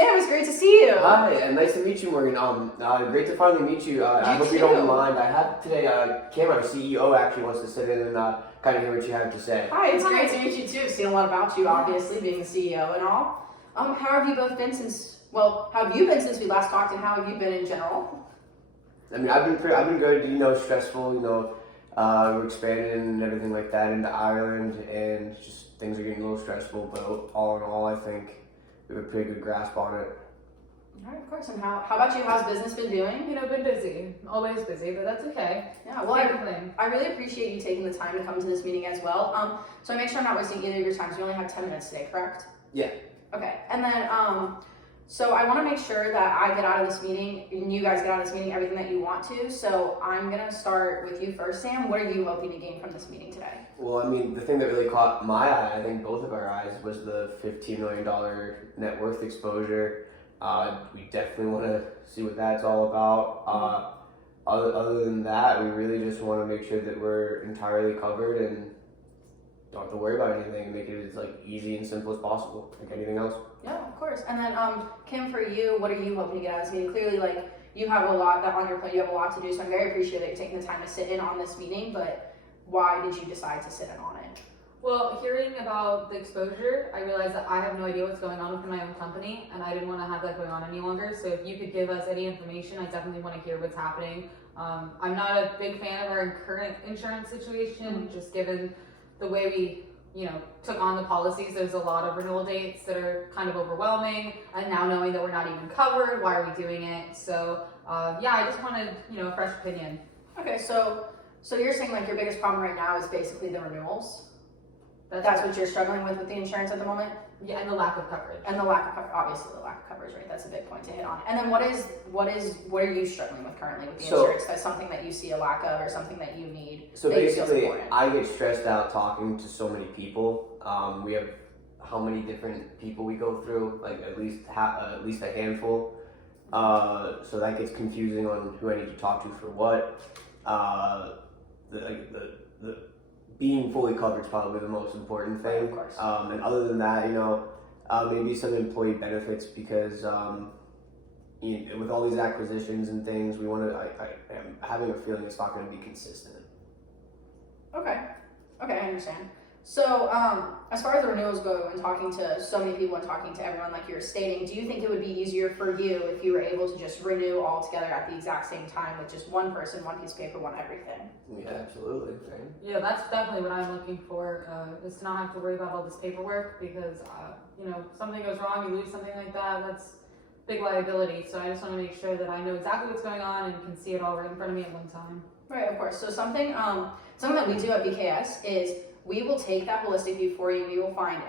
Sam, it's great to see you. Hi, and nice to meet you, Morgan. Great to finally meet you. I hope you don't mind. I have today, Cam, our CEO, actually wants to sit in and kind of hear what you have to say. Hi, it's great to meet you too. I've seen a lot about you, obviously, being the CEO and all. How have you both been since? Well, how have you been since we last talked, and how have you been in general? I mean, I've been good. Stressful. We're expanding and everything like that into Ireland, and just things are getting a little stressful. But all in all, I think we have a pretty good grasp on it. All right, of course. And how about you? How's business been doing? Been busy. Always busy, but that's okay. Yeah, well, I really appreciate you taking the time to come to this meeting as well. So I make sure I'm not wasting either of your time. So you only have 10 minutes today, correct? Yeah. Okay, and then, so I want to make sure that I get out of this meeting, and you guys get out of this meeting, everything that you want to. So I'm going to start with you first, Sam. What are you hoping to gain from this meeting today? Well, I mean, the thing that really caught my eye, I think both of our eyes, was the $15 million net worth exposure. We definitely want to see what that's all about. Other than that, we really just want to make sure that we're entirely covered and don't have to worry about anything and make it as easy and simple as possible, like anything else. Yeah, of course. And then, Kim, for you, what are you hoping to get out of this meeting? Clearly, you have a lot that on your plate. You have a lot to do, so I'm very appreciative that you're taking the time to sit in on this meeting. But why did you decide to sit in on it? Well, hearing about the exposure, I realized that I have no idea what's going on within my own company, and I didn't want to have that going on any longer. So if you could give us any information, I definitely want to hear what's happening. I'm not a big fan of our current insurance situation, just given the way we took on the policies. There's a lot of renewal dates that are kind of overwhelming, and now knowing that we're not even covered, why are we doing it? So I just wanted a fresh opinion. Okay, so you're saying your biggest problem right now is basically the renewals. That's what you're struggling with the insurance at the moment? Yeah, and the lack of coverage. And the lack of coverage, obviously the lack of coverage, right? That's a big point to hit on. And then what are you struggling with currently with the insurance? That's something that you see a lack of, or something that you need? So basically, I get stressed out talking to so many people. We have how many different people we go through, at least a handful. So that gets confusing on who I need to talk to for what. The being fully covered is probably the most important thing. Of course. And other than that, maybe some employee benefits, because with all these acquisitions and things, we want to. I am having a feeling it's not going to be consistent. Okay, I understand. So, as far as the renewals go, and talking to so many people and talking to everyone like you were stating, do you think it would be easier for you if you were able to just renew all together at the exact same time with just one person, one piece of paper, one everything? Yeah, absolutely. Right? Yeah, that's definitely what I'm looking for, is to not have to worry about all this paperwork, because, something goes wrong, you lose something like that, that's big liability. So I just want to make sure that I know exactly what's going on and can see it all right in front of me at one time. Right, of course. So something that we do at BKS is we will take that holistic view for you. We will find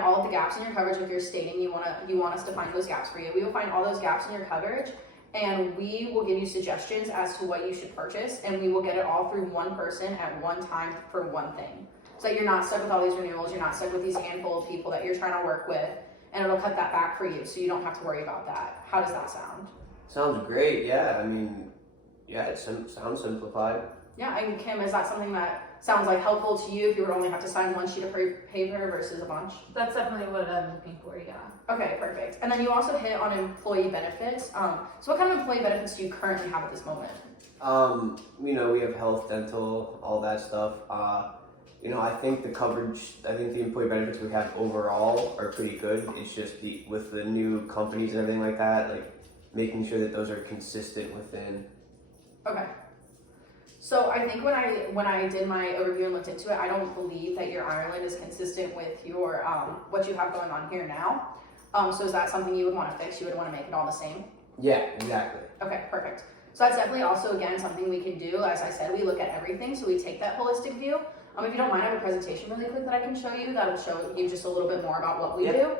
all of the gaps in your coverage. If you're stating you want us to find those gaps for you, we will find all those gaps in your coverage, and we will give you suggestions as to what you should purchase, and we will get it all through one person at one time for one thing. So that you're not stuck with all these renewals, you're not stuck with these handful of people that you're trying to work with, and it'll cut that back for you, so you don't have to worry about that. How does that sound? Sounds great. Yeah, I mean, it sounds simplified. Yeah, and Kim, is that something that sounds helpful to you if you would only have to sign one sheet of paper versus a bunch? That's definitely what I'm looking for, yeah. Okay, perfect. And then you also hit on employee benefits. So what kind of employee benefits do you currently have at this moment? We have health, dental, all that stuff. I think the employee benefits we have overall are pretty good. It's just with the new companies and everything like that, making sure that those are consistent within. Okay. So I think when I did my overview and looked into it, I don't believe that your Ireland is consistent with your what you have going on here now. So is that something you would want to fix? You would want to make it all the same? Yeah, exactly. Okay, perfect. So that's definitely also, again, something we can do. As I said, we look at everything, so we take that holistic view. If you don't mind, I have a presentation really quick that I can show you that'll show you just a little bit more about what we do.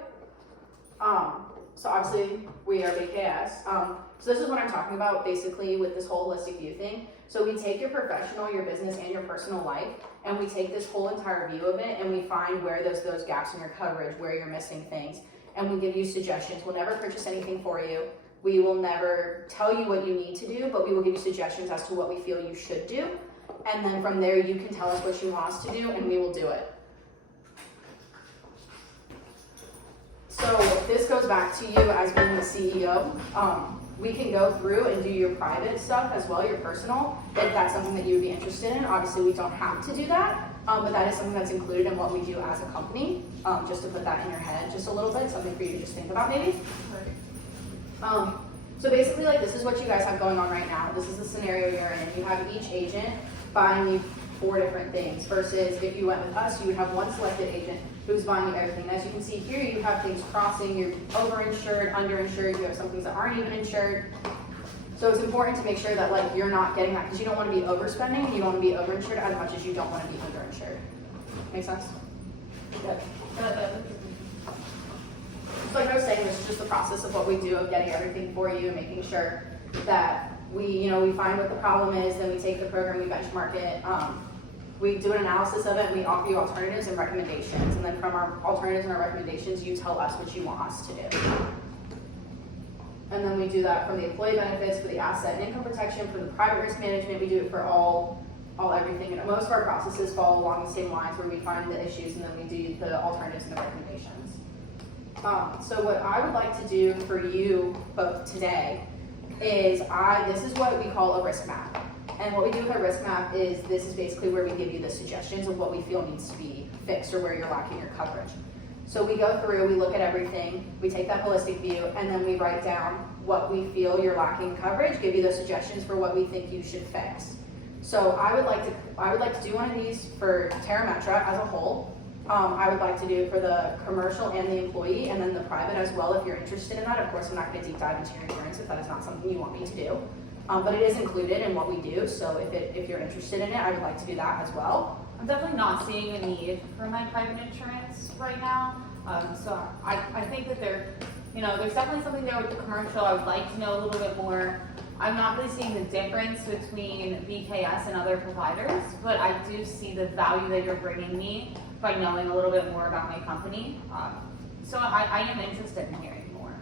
So obviously, we are BKS. So this is what I'm talking about, basically, with this whole holistic view thing. So we take your professional, your business, and your personal life, and we take this whole entire view of it, and we find where those gaps in your coverage, where you're missing things, and we give you suggestions. We'll never purchase anything for you. We will never tell you what you need to do, but we will give you suggestions as to what we feel you should do. And then from there, you can tell us what you want us to do, and we will do it. So this goes back to you as being the CEO. We can go through and do your private stuff as well, your personal, if that's something that you would be interested in. Obviously, we don't have to do that, but that is something that's included in what we do as a company, just to put that in your head just a little bit, something for you to just think about maybe. So basically, like, this is what you guys have going on right now. This is the scenario you're in. You have each agent buying you 4 different things, versus if you went with us, you would have one selected agent who's buying you everything. As you can see here, you have things crossing, you're overinsured, underinsured, you have some things that aren't even insured. So it's important to make sure that, like, you're not getting that, because you don't want to be overspending and you don't want to be overinsured as much as you don't want to be underinsured. Make sense? Good. So like I was saying, this is just the process of what we do of getting everything for you, making sure that we find what the problem is, then we take the program, we benchmark it, we do an analysis of it, and we offer you alternatives and recommendations, and then from our alternatives and our recommendations, you tell us what you want us to do. And then we do that for the employee benefits, for the asset and income protection, for the private risk management, we do it for all everything. And most of our processes follow along the same lines where we find the issues and then we do the alternatives and the recommendations. So what I would like to do for you both today is this is what we call a risk map. And what we do with our risk map is this is basically where we give you the suggestions of what we feel needs to be fixed or where you're lacking your coverage. So we go through, we look at everything, we take that holistic view, and then we write down what we feel you're lacking coverage, give you those suggestions for what we think you should fix. So I would like to do one of these for TerraMetra as a whole. I would like to do it for the commercial and the employee, and then the private as well if you're interested in that. Of course, I'm not going to deep dive into your insurance if that is not something you want me to do. But it is included in what we do, so if you're interested in it, I would like to do that as well. I'm definitely not seeing a need for my private insurance right now. So I think that there's definitely something there with the commercial. I would like to know a little bit more. I'm not really seeing the difference between BKS and other providers, but I do see the value that you're bringing me by knowing a little bit more about my company. So I am interested in hearing more.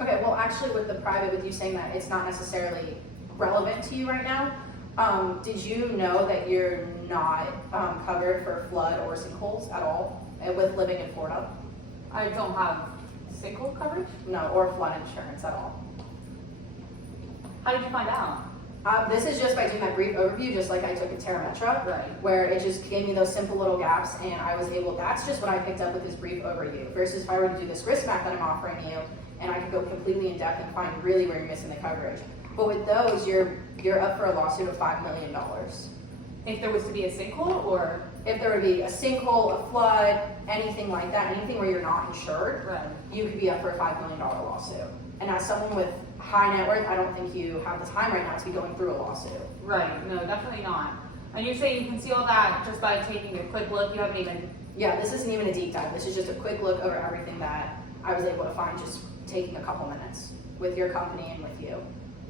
Okay, well actually with the private, with you saying that it's not necessarily relevant to you right now, did you know that you're not covered for flood or sinkholes at all with living in Florida? I don't have sinkhole coverage? No, or flood insurance at all. How did you find out? This is just by doing that brief overview, just like I took at TerraMetra, Right. where it just gave me those simple little gaps, and I was able, that's just what I picked up with this brief overview, versus if I were to do this risk map that I'm offering you, and I could go completely in depth and find really where you're missing the coverage. But with those, you're up for a lawsuit of $5 million. If there was to be a sinkhole, or? If there would be a sinkhole, a flood, anything like that, anything where you're not insured, Right. you could be up for a $5 million lawsuit. And as someone with high net worth, I don't think you have the time right now to be going through a lawsuit. Right, no, definitely not. And you're saying you can see all that just by taking a quick look, you haven't even... Yeah, this isn't even a deep dive. This is just a quick look over everything that I was able to find just taking a couple minutes with your company and with you.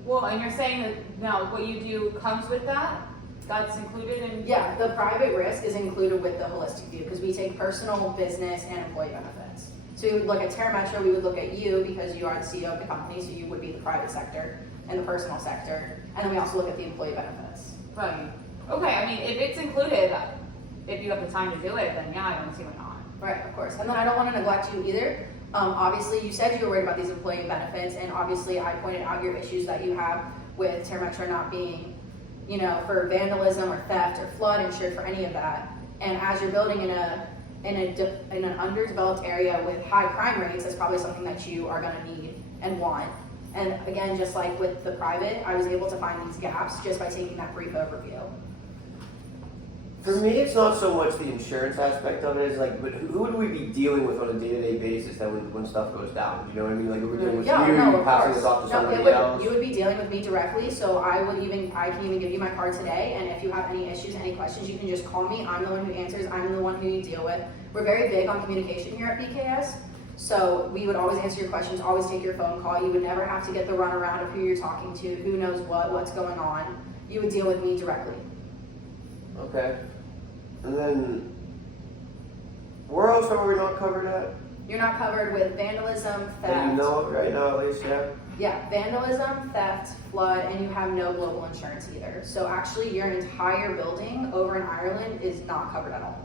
Well, and you're saying that now what you do comes with that? That's included in... Yeah, the private risk is included with the holistic view because we take personal, business, and employee benefits. So we would look at TerraMetra, we would look at you because you are the CEO of the company, so you would be the private sector and the personal sector. And then we also look at the employee benefits. Right. Okay, I mean, if it's included, if you have the time to do it, then yeah, I don't see why not. Right, of course. And then I don't want to neglect you either. Obviously, you said you were worried about these employee benefits, and obviously I pointed out your issues that you have with TerraMetra not being, for vandalism or theft or flood insured for any of that. And as you're building in an underdeveloped area with high crime rates, that's probably something that you are going to need and want. And again, just like with the private, I was able to find these gaps just by taking that brief overview. For me, it's not so much the insurance aspect of it. It's like, but who would we be dealing with on a day-to-day basis that when stuff goes down? You know what I mean? Like, if we're dealing with you, of passing course. this off to somebody else. You would be dealing with me directly, so I can even give you my card today, and if you have any issues, any questions, you can just call me. I'm the one who answers. I'm the one who you deal with. We're very big on communication here at BKS, so we would always answer your questions, always take your phone call. You would never have to get the runaround of who you're talking to, who knows what's going on. You would deal with me directly. Okay. And then, where else are we not covered at? You're not covered with vandalism, theft. That you know of right now, at least, yeah? Yeah, vandalism, theft, flood, and you have no global insurance either. So actually your entire building over in Ireland is not covered at all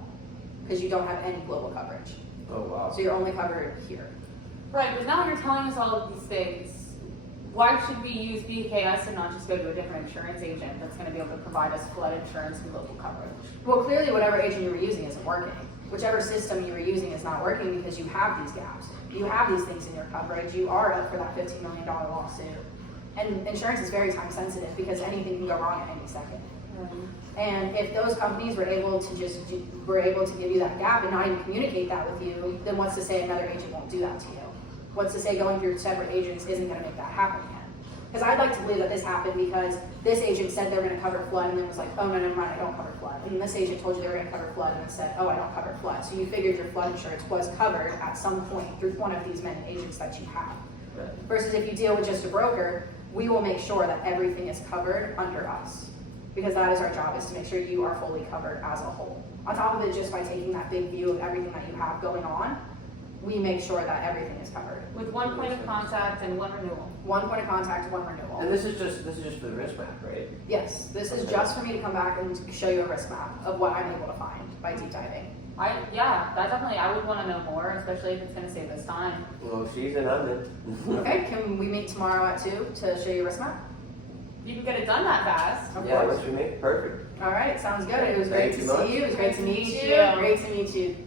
because you don't have any global coverage. Oh, wow. So you're only covered here. Right, but now you're telling us all of these things. Why should we use BKS and not just go to a different insurance agent that's going to be able to provide us flood insurance and local coverage? Well, clearly whatever agent you were using isn't working. Whichever system you were using is not working because you have these gaps. You have these things in your coverage. You are up for that $15 million lawsuit. And insurance is very time sensitive because anything can go wrong at any second. And if those companies were able to give you that gap and not even communicate that with you, then what's to say another agent won't do that to you? What's to say going through separate agents isn't going to make that happen again? Because I'd like to believe that this happened because this agent said they were going to cover flood and then was like, oh no, never mind, I don't cover flood. And this agent told you they were going to cover flood and then said, oh, I don't cover flood. So you figured your flood insurance was covered at some point through one of these many agents that you have. Versus if you deal with just a broker, we will make sure that everything is covered under us. Because that is our job, is to make sure you are fully covered as a whole. On top of it, just by taking that big view of everything that you have going on, we make sure that everything is covered. With one point of contact and one renewal. One point of contact, one renewal. And this is just for the risk map, right? Yes, this is just for me to come back and show you a risk map of what I'm able to find by deep diving. I would want to know more, especially if it's going to save us time. Well, she's in, I'm in. Okay, can we meet tomorrow at 2 to show you a risk map? You can get it done that fast. Of Yeah, course. works for me. Perfect. All right, sounds good. It was great Thank to you much. see you. It was great to meet you. you. Great to meet you.